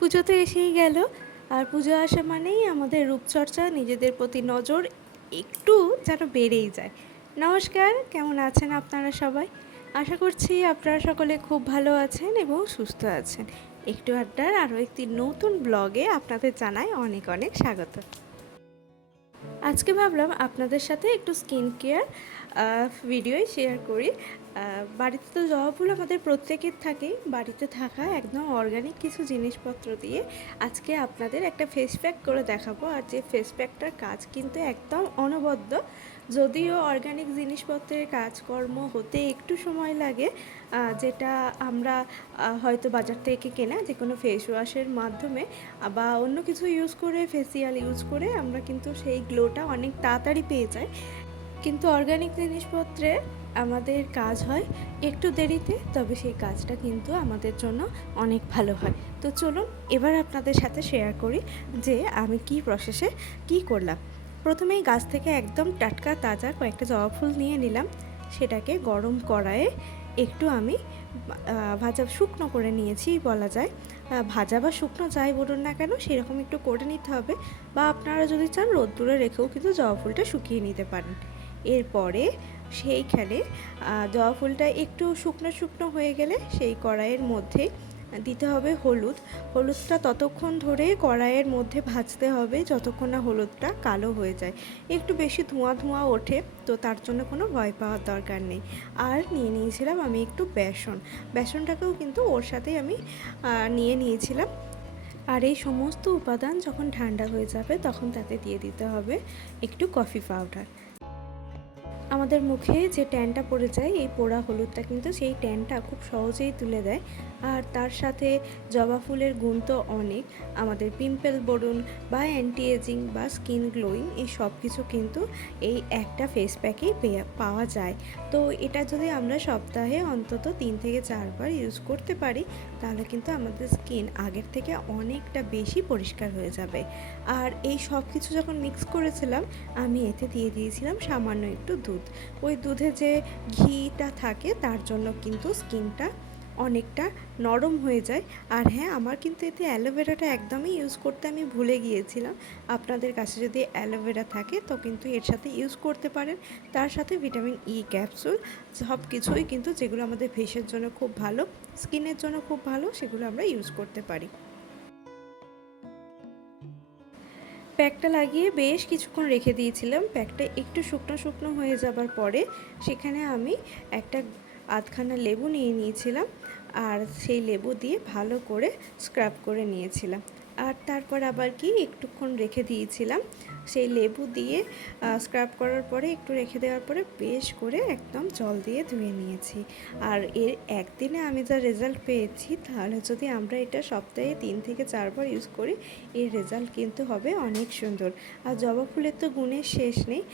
পুজো তো এসেই গেল, আর পুজো আসা মানেই আমাদের রূপচর্চা, নিজেদের প্রতি নজর একটু যেন বেড়েই যায়। নমস্কার, কেমন আছেন আপনারা সবাই? আশা করছি আপনারা সকলে খুব ভালো আছেন এবং সুস্থ আছেন। একটু আড্ডার আরও একটি নতুন ব্লগে আপনাদের জানাই অনেক অনেক স্বাগত। আজকে ভাবলাম আপনাদের সাথে একটু স্কিন কেয়ার ভিডিওই শেয়ার করি। বাড়িতে তো জবা ফুল আমাদের প্রত্যেকের থাকেই, বাড়িতে থাকা একদম অর্গানিক কিছু জিনিসপত্র দিয়ে আজকে আপনাদের একটা ফেস প্যাক করে দেখাবো। আর যে ফেস প্যাকটার কাজ কিন্তু একদম অনবদ্য, যদিও অর্গানিক জিনিসপত্রের কাজকর্ম হতে একটু সময় লাগে, যেটা আমরা হয়তো বাজার থেকে কেনা যে কোনো ফেস ওয়াশের মাধ্যমে বা অন্য কিছু ইউজ করে, ফেসিয়াল ইউজ করে আমরা কিন্তু সেই গ্লোটা অনেক তাড়াতাড়ি পেয়ে যাই। কিন্তু অর্গানিক জিনিসপত্রে আমাদের কাজ হয় একটু দেরিতে, তবে সেই কাজটা কিন্তু আমাদের জন্য অনেক ভালো হয়। তো চলুন এবার আপনাদের সাথে শেয়ার করি যে আমি কি প্রসেসে কি করলাম। প্রথমেই গাছ থেকে একদম টাটকা তাজা কয়েকটা জবা ফুল নিয়ে নিলাম, সেটাকে গরম কড়াইয়ে একটু আমি ভাজা শুকনো করে নিয়েছি বলা যায়। ভাজা বা শুকনো যাই বলুন না কেন, সেরকম একটু করে নিতে হবে, বা আপনারা যদি চান রোদ্দুরে রেখেও কিন্তু জবা ফুলটা শুকিয়ে নিতে পারেন। এরপরে সেইখানে জবা ফুলটা একটু শুকনো শুকনো হয়ে গেলে সেই কড়াইয়ের মধ্যে দিতে হবে হলুদ। হলুদটা ততক্ষণ ধরে কড়াইয়ের মধ্যে ভাজতে হবে যতক্ষণ না হলুদটা কালো হয়ে যায়, একটু বেশি ধোঁয়া ধোঁয়া ওঠে, তো তার জন্য কোনো ভয় পাওয়ার দরকার নেই। আর নিয়ে নিয়েছিলাম আমি একটু বেসনটাকেও কিন্তু ওর সাথেই আমি নিয়ে নিয়েছিলাম। আর এই সমস্ত উপাদান যখন ঠান্ডা হয়ে যাবে তখন তাতে দিয়ে দিতে হবে একটু কফি পাউডার। আমাদের মুখে যে ট্যানটা পড়ে যায়, এই পোড়া হলুদটা কিন্তু সেই ট্যানটা খুব সহজেই তুলে দেয়। আর তার সাথে জবা ফুলের গুণ তো অনেক, আমাদের পিম্পল বলুন বা অ্যান্টি এজিং বা স্কিন গ্লোয়িং, এই সব কিছু কিন্তু এই একটা ফেস প্যাকেই পাওয়া যায়। তো এটা যদি আমরা সপ্তাহে অন্তত 3 থেকে 4 বার ইউজ করতে পারি, তাহলে কিন্তু আমাদের স্কিন আগের থেকে অনেকটা বেশি পরিষ্কার হয়ে যাবে। আর এই সব কিছু যখন মিক্স করেছিলাম, আমি এতে দিয়ে দিয়েছিলাম সামান্য একটু দুধ। ওই দুধে যে ঘিটা থাকে তার জন্য কিন্তু স্কিনটা অনেকটা নরম হয়ে যায়। আর হ্যাঁ, আমার কিন্তু এতে অ্যালোভেরাটা একদমই ইউজ করতে আমি ভুলে গিয়েছিলাম। আপনাদের কাছে যদি অ্যালোভেরা থাকে তো কিন্তু এর সাথে ইউজ করতে পারেন। তার সাথে ভিটামিন ই ক্যাপসুল, সব কিছুই কিন্তু যেগুলো আমাদের ফেসের জন্য খুব ভালো, স্কিনের জন্য খুব ভালো, সেগুলো আমরা ইউজ করতে পারি। প্যাকটা লাগিয়ে বেশ কিছুক্ষণ রেখে দিয়েছিলাম। প্যাকটা একটু শুকনো শুকনো হয়ে যাবার পরে সেখানে আমি একটা আধখানা লেবু নিয়ে নিয়েছিলাম, আর সেই লেবু দিয়ে ভালো করে স্ক্রাব করে নিয়েছিলাম। আর তারপর আবার কি একটুক্ষণ রেখে দিয়েছিলাম। সেই লেবু দিয়ে স্ক্রাব করার পরে একটু রেখে দেওয়ার পরে বেশ করে একদম জল দিয়ে ধুয়ে নিয়েছি। আর এর একদিনে আমি যা রেজাল্ট পেয়েছি, তাহলে যদি আমরা এটা সপ্তাহে 3 থেকে 4 বার ইউজ করি, এর রেজাল্ট কিন্তু হবে অনেক সুন্দর। আর জবা ফুলের তো গুণের শেষ নেই।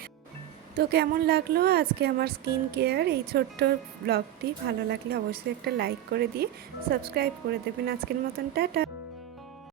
তো কেমন লাগলো আজকে আমার স্কিন কেয়ার এই ছোট্ট ব্লগটি? ভালো লাগলে অবশ্যই একটা লাইক করে দিয়ে সাবস্ক্রাইব করে দেবেন। আজকের মতন টাটা।